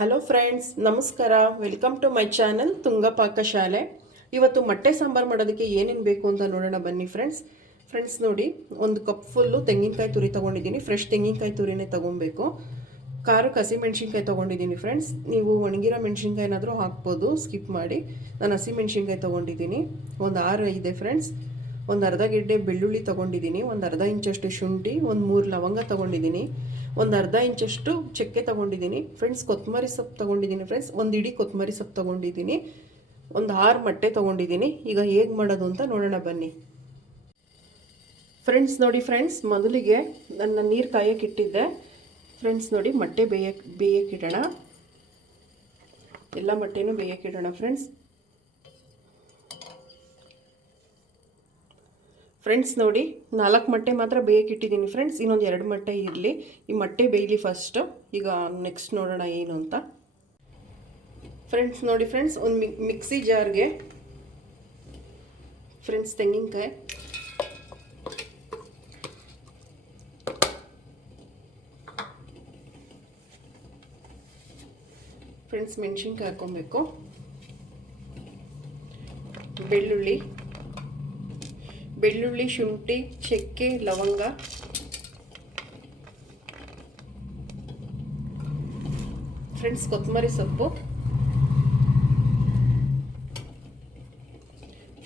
Hello friends ನಮಸ್ಕಾರ. Welcome to my channel Tunga Pakashale ಇವತ್ತು ಮೊಟ್ಟೆ ಸಾಂಬಾರು ಮಾಡೋದಕ್ಕೆ ಏನೇನು ಬೇಕು ಅಂತ ನೋಡೋಣ ಬನ್ನಿ ಫ್ರೆಂಡ್ಸ್ ಫ್ರೆಂಡ್ಸ್ ನೋಡಿ, ಒಂದು ಕಪ್ ಫುಲ್ಲು ತೆಂಗಿನಕಾಯಿ ತುರಿ ತೊಗೊಂಡಿದ್ದೀನಿ. ಫ್ರೆಶ್ ತೆಂಗಿನಕಾಯಿ ತುರಿನೇ ತೊಗೊಬೇಕು. ಖಾರಕ್ಕೆ ಹಸಿ ಮೆಣಸಿನ್ಕಾಯಿ ತೊಗೊಂಡಿದ್ದೀನಿ ಫ್ರೆಂಡ್ಸ್ ನೀವು ಒಣಗಿರೋ ಮೆಣಸಿನ್ಕಾಯಿ ಏನಾದರೂ ಹಾಕ್ಬೋದು ಸ್ಕಿಪ್ ಮಾಡಿ. ನಾನು ಹಸಿ ಮೆಣಸಿನ್ಕಾಯಿ ತೊಗೊಂಡಿದ್ದೀನಿ. ಒಂದು ಆರು ಇದೆ ಫ್ರೆಂಡ್ಸ್ ಒಂದು ಅರ್ಧ ಗೆಡ್ಡೆ ಬೆಳ್ಳುಳ್ಳಿ ತೊಗೊಂಡಿದ್ದೀನಿ. ಒಂದು ಅರ್ಧ ಇಂಚಷ್ಟು ಶುಂಠಿ, ಒಂದು ಮೂರು ಲವಂಗ ತೊಗೊಂಡಿದ್ದೀನಿ. ಒಂದು ಅರ್ಧ ಇಂಚಷ್ಟು ಚಕ್ಕೆ ತಗೊಂಡಿದ್ದೀನಿ. ಫ್ರೆಂಡ್ಸ್ ಕೊತ್ತಂಬರಿ ಸೊಪ್ಪು ತೊಗೊಂಡಿದ್ದೀನಿ ಫ್ರೆಂಡ್ಸ್ ಒಂದು ಇಡೀ ಕೊತ್ತಂಬರಿ ಸೊಪ್ಪು ತೊಗೊಂಡಿದ್ದೀನಿ. ಒಂದು ಆರು ಮೊಟ್ಟೆ ತೊಗೊಂಡಿದ್ದೀನಿ. ಈಗ ಹೇಗೆ ಮಾಡೋದು ಅಂತ ನೋಡೋಣ ಬನ್ನಿ. ಫ್ರೆಂಡ್ಸ್ ನೋಡಿ ಫ್ರೆಂಡ್ಸ್ ಮೊದಲಿಗೆ ನನ್ನ ನೀರು ಕಾಯಕ್ಕೆ ಇಟ್ಟಿದ್ದೆ. ಫ್ರೆಂಡ್ಸ್ ನೋಡಿ ಮೊಟ್ಟೆ ಬೇಯಕ್ಕೆ ಬೇಯಕ್ಕಿಡೋಣ ಎಲ್ಲ ಮೊಟ್ಟೆನೂ ಬೇಯಕ್ಕಿಡೋಣ ಫ್ರೆಂಡ್ಸ್ ಫ್ರೆಂಡ್ಸ್ ನೋಡಿ, ನಾಲ್ಕು ಮೊಟ್ಟೆ ಮಾತ್ರ ಬೇಯಕ್ಕಿಟ್ಟಿದ್ದೀನಿ ಫ್ರೆಂಡ್ಸ್ ಇನ್ನೊಂದು ಎರಡು ಮೊಟ್ಟೆ ಇರಲಿ. ಈ ಮೊಟ್ಟೆ ಬೇಯಲಿ ಫಸ್ಟು ಈಗ ನೆಕ್ಸ್ಟ್ ನೋಡೋಣ ಏನು ಅಂತ. ಫ್ರೆಂಡ್ಸ್ ನೋಡಿ ಫ್ರೆಂಡ್ಸ್ ಒಂದು ಮಿ ಮಿಕ್ಸಿ ಜಾರ್ಗೆ ಫ್ರೆಂಡ್ಸ್ ತೆಂಗಿನಕಾಯಿ. ಫ್ರೆಂಡ್ಸ್ ಮೆಣಸಿನ್ಕಾಯಿ ಹಾಕ್ಕೊಬೇಕು. ಬೆಳ್ಳುಳ್ಳಿ. ಬೆಳ್ಳುಳ್ಳಿ, ಶುಂಠಿ, ಚಕ್ಕೆ, ಲವಂಗ. ಫ್ರೆಂಡ್ಸ್ ಕೊತ್ತಂಬರಿ ಸೊಪ್ಪು.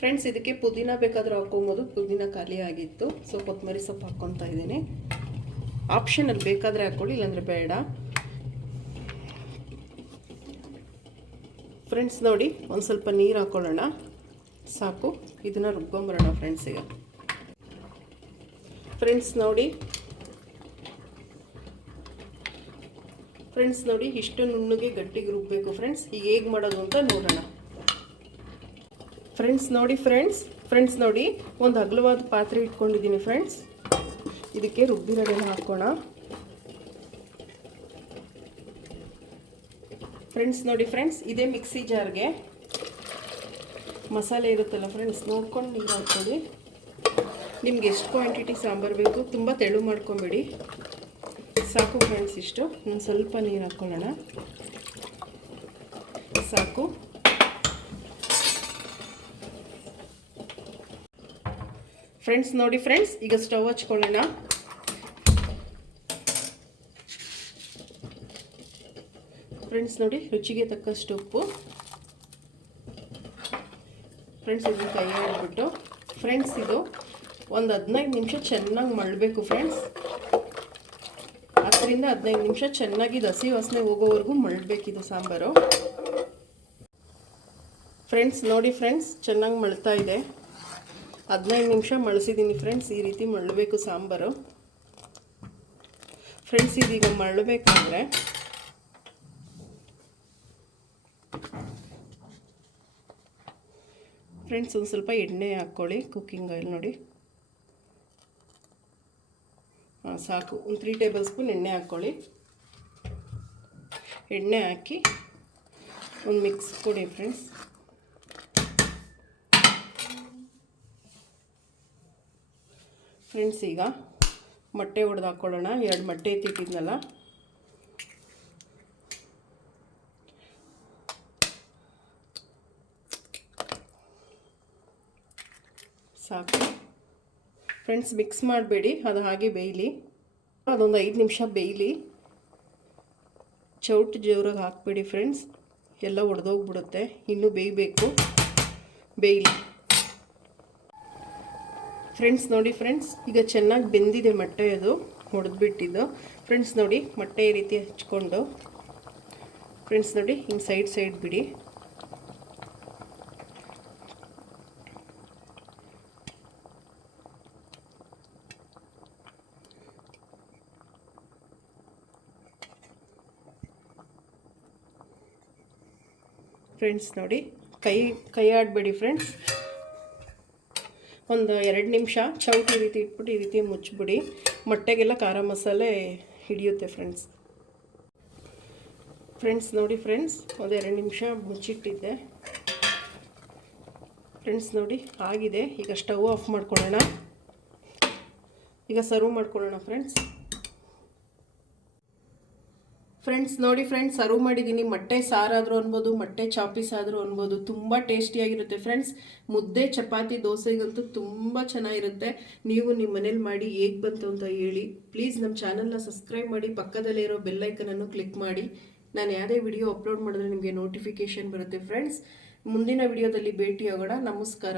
ಫ್ರೆಂಡ್ಸ್ ಇದಕ್ಕೆ ಪುದೀನ ಬೇಕಾದರೂ ಹಾಕೊಬೋದು ಪುದೀನ ಖಾಲಿ ಆಗಿತ್ತು. ಸೊ ಕೊತ್ತಂಬರಿ ಸೊಪ್ಪು ಹಾಕ್ಕೊತಾ ಇದ್ದೀನಿ. ಆಪ್ಷನಲ್ಲಿ ಬೇಕಾದರೆ ಹಾಕ್ಕೊಳ್ಳಿ, ಇಲ್ಲಾಂದರೆ ಬೇಡ. ಫ್ರೆಂಡ್ಸ್ ನೋಡಿ, ಒಂದು ಸ್ವಲ್ಪ ನೀರು ಹಾಕ್ಕೊಳ್ಳೋಣ ಸಾಕು. ಇದನ್ನು ರುಬ್ಕೊಂಬರೋಣ ಫ್ರೆಂಡ್ಸ್ ಈಗ. ಫ್ರೆಂಡ್ಸ್ ನೋಡಿ. ಫ್ರೆಂಡ್ಸ್ ನೋಡಿ ಇಷ್ಟು ನುಣ್ಣಗೆ ಗಟ್ಟಿಗೆ ರುಬ್ಬಬೇಕು ಫ್ರೆಂಡ್ಸ್ ಈಗ ಹೇಗೆ ಮಾಡೋದು ಅಂತ ನೋಡೋಣ. ಫ್ರೆಂಡ್ಸ್ ನೋಡಿ ಫ್ರೆಂಡ್ಸ್ ಫ್ರೆಂಡ್ಸ್ ನೋಡಿ ಒಂದು ಅಗಲವಾದ ಪಾತ್ರೆ ಇಟ್ಕೊಂಡಿದ್ದೀನಿ ಫ್ರೆಂಡ್ಸ್ ಇದಕ್ಕೆ ರುಬ್ಬಿರೋದನ್ನು ಹಾಕೋಣ. ಫ್ರೆಂಡ್ಸ್ ನೋಡಿ ಫ್ರೆಂಡ್ಸ್ ಇದೇ ಮಿಕ್ಸಿ ಜಾರ್ಗೆ ಮಸಾಲೆ ಇರುತ್ತಲ್ಲ ಫ್ರೆಂಡ್ಸ್ ನೋಡ್ಕೊಂಡು ನೀರು ಹಾಕ್ಕೊಳ್ಳಿ ನಿಮ್ಗೆ ಎಷ್ಟು ಕ್ವಾಂಟಿಟಿ ಸಾಂಬಾರು ಬೇಕು ತುಂಬ ತೆಳು ಮಾಡ್ಕೊಬೇಡಿ. ಸಾಕು ಫ್ರೆಂಡ್ಸ್ ಇಷ್ಟು. ನಾನು ಸ್ವಲ್ಪ ನೀರು ಹಾಕ್ಕೊಳ್ಳೋಣ ಸಾಕು. ಫ್ರೆಂಡ್ಸ್ ನೋಡಿ ಫ್ರೆಂಡ್ಸ್ ಈಗ ಸ್ಟವ್ ಹಚ್ಕೊಳ್ಳೋಣ. ಫ್ರೆಂಡ್ಸ್ ನೋಡಿ ರುಚಿಗೆ ತಕ್ಕಷ್ಟು ಉಪ್ಪು. ಫ್ರೆಂಡ್ಸ್ ಇದನ್ನ ಕೈ ಹಿಡ್ಬಿಟ್ಟು. ಫ್ರೆಂಡ್ಸ್ ಇದು ಒಂದು ಹದಿನೈದು ನಿಮಿಷ ಚೆನ್ನಾಗಿ ಮಳಬೇಕು ಫ್ರೆಂಡ್ಸ್ ಹತ್ತರಿಂದ ಹದಿನೈದು ನಿಮಿಷ ಚೆನ್ನಾಗಿ ದಸಿ ವಾಸನೆ ಹೋಗೋವರೆಗೂ ಮಳಬೇಕಿದು ಸಾಂಬಾರು. ಫ್ರೆಂಡ್ಸ್ ನೋಡಿ ಫ್ರೆಂಡ್ಸ್ ಚೆನ್ನಾಗಿ ಮಳ್ತಾ ಇದೆ. ಹದಿನೈದು ನಿಮಿಷ ಮಳಿಸಿದ್ದೀನಿ ಫ್ರೆಂಡ್ಸ್ ಈ ರೀತಿ ಮಳಬೇಕು ಸಾಂಬಾರು. ಫ್ರೆಂಡ್ಸ್ ಇದೀಗ ಮಳಬೇಕಾದ್ರೆ ಫ್ರೆಂಡ್ಸ್, ಒಂದು ಸ್ವಲ್ಪ ಎಣ್ಣೆ ಹಾಕ್ಕೊಳ್ಳಿ ಕುಕ್ಕಿಂಗ್ ಆಯಿಲ್ ನೋಡಿ. ಹಾಂ, ಸಾಕು. ಒಂದು ತ್ರೀ ಟೇಬಲ್ ಸ್ಪೂನ್ ಎಣ್ಣೆ ಹಾಕ್ಕೊಳ್ಳಿ. ಎಣ್ಣೆ ಹಾಕಿ ಒಂದು ಮಿಕ್ಸ್ ಕೊಡಿ ಫ್ರೆಂಡ್ಸ್ ಫ್ರೆಂಡ್ಸ್ ಈಗ ಮೊಟ್ಟೆ ಹೊಡೆದು ಹಾಕ್ಕೊಳ್ಳೋಣ ಎರಡು ಮೊಟ್ಟೆ ಎತ್ತಿಟ್ಟಿದ್ನಲ್ಲ? ಸಾಕು. ಫ್ರೆಂಡ್ಸ್ ಮಿಕ್ಸ್ ಮಾಡಬೇಡಿ. ಅದು ಹಾಗೆ ಬೇಯಲಿ. ಅದೊಂದು ಐದು ನಿಮಿಷ ಬೇಯಲಿ. ಚೌಟ್ ಜೋರಾಗಿ ಹಾಕಬೇಡಿ ಫ್ರೆಂಡ್ಸ್ ಎಲ್ಲ ಒಡೆದೋಗ್ಬಿಡುತ್ತೆ. ಇನ್ನೂ ಬೇಯಬೇಕು. ಬೇಯಲಿ. ಫ್ರೆಂಡ್ಸ್ ನೋಡಿ ಫ್ರೆಂಡ್ಸ್ ಈಗ ಚೆನ್ನಾಗಿ ಬೆಂದಿದೆ ಮೊಟ್ಟೆ ಅದು. ಹೊಡೆದ್ಬಿಟ್ಟಿದ್ದು ಫ್ರೆಂಡ್ಸ್ ನೋಡಿ ಮೊಟ್ಟೆ ಈ ರೀತಿ ಹಚ್ಕೊಂಡು. ಫ್ರೆಂಡ್ಸ್ ನೋಡಿ ಹಿಂಗೆ ಸೈಡ್ ಸೈಡ್ ಬಿಡಿ. ಫ್ರೆಂಡ್ಸ್ ನೋಡಿ. ಕೈ ಕೈ ಆಡಬೇಡಿ ಫ್ರೆಂಡ್ಸ್ ಒಂದು ಎರಡು ನಿಮಿಷ ಚೌಟಿ ರೀತಿ ಇಟ್ಬಿಟ್ಟು ಈ ರೀತಿ ಮುಚ್ಚಿಬಿಡಿ ಮೊಟ್ಟೆಗೆಲ್ಲ ಖಾರ ಮಸಾಲೆ ಹಿಡಿಯುತ್ತೆ ಫ್ರೆಂಡ್ಸ್ ಫ್ರೆಂಡ್ಸ್ ನೋಡಿ ಫ್ರೆಂಡ್ಸ್ ಒಂದು ಎರಡು ನಿಮಿಷ ಮುಚ್ಚಿಟ್ಟಿದ್ದೆ. ಫ್ರೆಂಡ್ಸ್ ನೋಡಿ, ಆಗಿದೆ. ಈಗ ಸ್ಟವ್ ಆಫ್ ಮಾಡ್ಕೊಳ್ಳೋಣ. ಈಗ ಸರ್ವ್ ಮಾಡ್ಕೊಳ್ಳೋಣ ಫ್ರೆಂಡ್ಸ್ ಫ್ರೆಂಡ್ಸ್ ನೋಡಿ ಫ್ರೆಂಡ್ಸ್ ಸರ್ವ್ ಮಾಡಿದ್ದೀನಿ ಮೊಟ್ಟೆ ಸಾರಾದರೂ ಅನ್ಬೋದು, ಮೊಟ್ಟೆ ಚಾಪೀಸ್ ಆದರೂ ಅನ್ಬೋದು. ತುಂಬ ಟೇಸ್ಟಿಯಾಗಿರುತ್ತೆ ಫ್ರೆಂಡ್ಸ್ ಮುದ್ದೆ, ಚಪಾತಿ, ದೋಸೆಗಂತೂ ತುಂಬ ಚೆನ್ನಾಗಿರುತ್ತೆ. ನೀವು ನಿಮ್ಮ ಮನೇಲಿ ಮಾಡಿ ಹೇಗೆ ಬಂತು ಅಂತ ಹೇಳಿ ಪ್ಲೀಸ್ ನಮ್ಮ ಚಾನಲ್ನ ಸಬ್ಸ್ಕ್ರೈಬ್ ಮಾಡಿ, ಪಕ್ಕದಲ್ಲೇ ಇರೋ ಬೆಲ್ಲೈಕನನ್ನು ಕ್ಲಿಕ್ ಮಾಡಿ. ನಾನು ಯಾವುದೇ ವಿಡಿಯೋ ಅಪ್ಲೋಡ್ ಮಾಡಿದ್ರೆ ನಿಮಗೆ ನೋಟಿಫಿಕೇಷನ್ ಬರುತ್ತೆ ಫ್ರೆಂಡ್ಸ್ ಮುಂದಿನ ವಿಡಿಯೋದಲ್ಲಿ ಭೇಟಿಯಾಗೋಣ. ನಮಸ್ಕಾರ.